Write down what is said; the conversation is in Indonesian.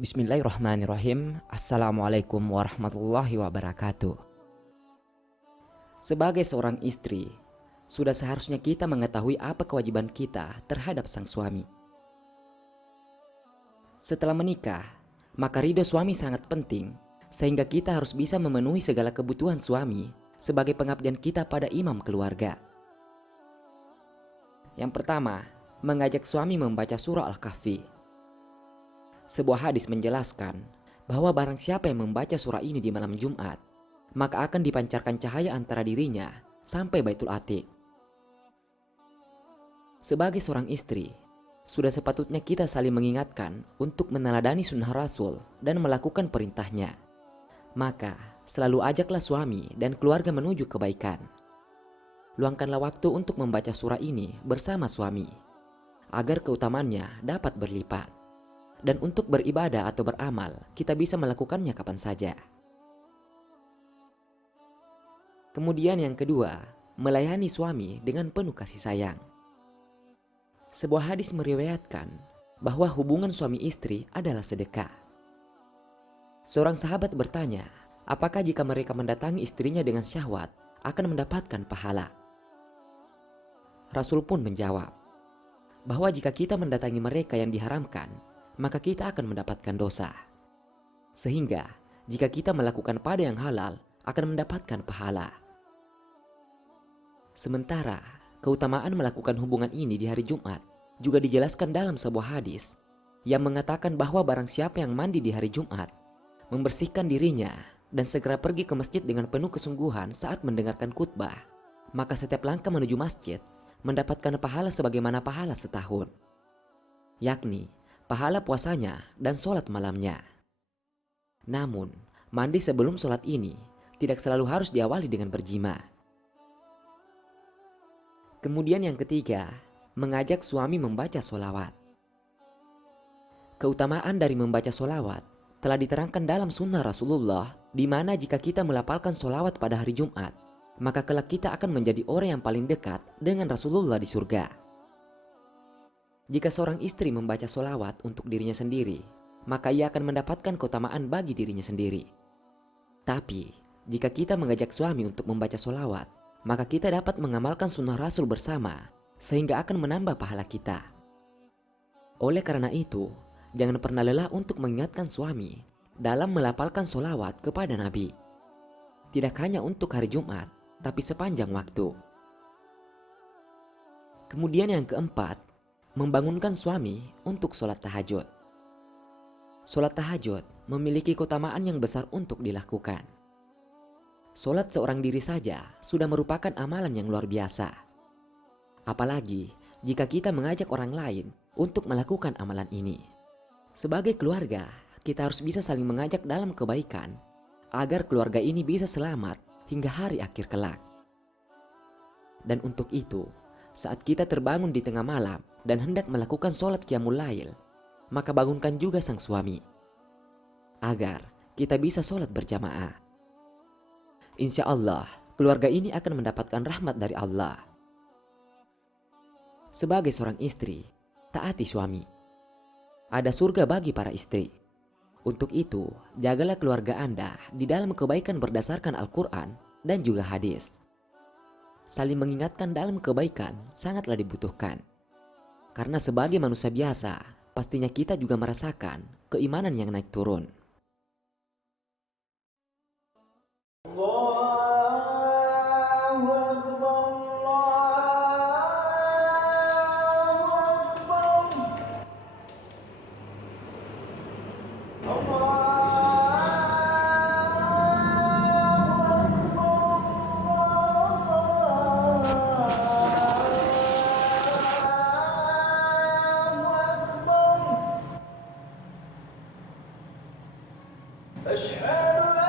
Bismillahirrahmanirrahim. Assalamualaikum warahmatullahi wabarakatuh. Sebagai seorang istri, sudah seharusnya kita mengetahui apa kewajiban kita terhadap sang suami. Setelah menikah, maka ridho suami sangat penting, sehingga kita harus bisa memenuhi segala kebutuhan suami sebagai pengabdian kita pada imam keluarga. Yang pertama, mengajak suami membaca surah Al-Kahfi. Sebuah hadis menjelaskan bahwa barang siapa yang membaca surah ini di malam Jumat, maka akan dipancarkan cahaya antara dirinya sampai Baitul Atiq. Sebagai seorang istri, sudah sepatutnya kita saling mengingatkan untuk meneladani sunnah Rasul dan melakukan perintahnya. Maka selalu ajaklah suami dan keluarga menuju kebaikan. Luangkanlah waktu untuk membaca surah ini bersama suami, agar keutamaannya dapat berlipat. Dan untuk beribadah atau beramal, kita bisa melakukannya kapan saja. Kemudian yang kedua, melayani suami dengan penuh kasih sayang. Sebuah hadis meriwayatkan bahwa hubungan suami istri adalah sedekah. Seorang sahabat bertanya, apakah jika mereka mendatangi istrinya dengan syahwat akan mendapatkan pahala? Rasul pun menjawab, bahwa jika kita mendatangi mereka yang diharamkan, maka kita akan mendapatkan dosa. Sehingga jika kita melakukan pada yang halal akan mendapatkan pahala. Sementara keutamaan melakukan hubungan ini di hari Jumat juga dijelaskan dalam sebuah hadis yang mengatakan bahwa barang siapa yang mandi di hari Jumat, membersihkan dirinya dan segera pergi ke masjid dengan penuh kesungguhan saat mendengarkan khutbah, maka setiap langkah menuju masjid mendapatkan pahala sebagaimana pahala setahun, yakni pahala puasanya dan sholat malamnya. Namun, mandi sebelum sholat ini tidak selalu harus diawali dengan berjima. Kemudian yang ketiga, mengajak suami membaca sholawat. Keutamaan dari membaca sholawat telah diterangkan dalam sunnah Rasulullah, di mana jika kita melafalkan sholawat pada hari Jumat, maka kelak kita akan menjadi orang yang paling dekat dengan Rasulullah di surga. Jika seorang istri membaca sholawat untuk dirinya sendiri, maka ia akan mendapatkan keutamaan bagi dirinya sendiri. Tapi, jika kita mengajak suami untuk membaca sholawat, maka kita dapat mengamalkan sunnah Rasul bersama, sehingga akan menambah pahala kita. Oleh karena itu, jangan pernah lelah untuk mengingatkan suami dalam melafalkan sholawat kepada Nabi. Tidak hanya untuk hari Jumat, tapi sepanjang waktu. Kemudian yang keempat, membangunkan suami untuk sholat tahajud. Sholat tahajud memiliki keutamaan yang besar untuk dilakukan. Sholat seorang diri saja sudah merupakan amalan yang luar biasa. Apalagi jika kita mengajak orang lain untuk melakukan amalan ini. Sebagai keluarga, kita harus bisa saling mengajak dalam kebaikan agar keluarga ini bisa selamat hingga hari akhir kelak. Dan untuk itu, saat kita terbangun di tengah malam dan hendak melakukan sholat qiyamul lail, maka bangunkan juga sang suami, agar kita bisa sholat berjamaah. Insya Allah, keluarga ini akan mendapatkan rahmat dari Allah. Sebagai seorang istri, taati suami. Ada surga bagi para istri. Untuk itu, jagalah keluarga Anda di dalam kebaikan berdasarkan Al-Quran dan juga hadis. Saling mengingatkan dalam kebaikan sangatlah dibutuhkan. Karena sebagai manusia biasa, pastinya kita juga merasakan keimanan yang naik turun. أشهد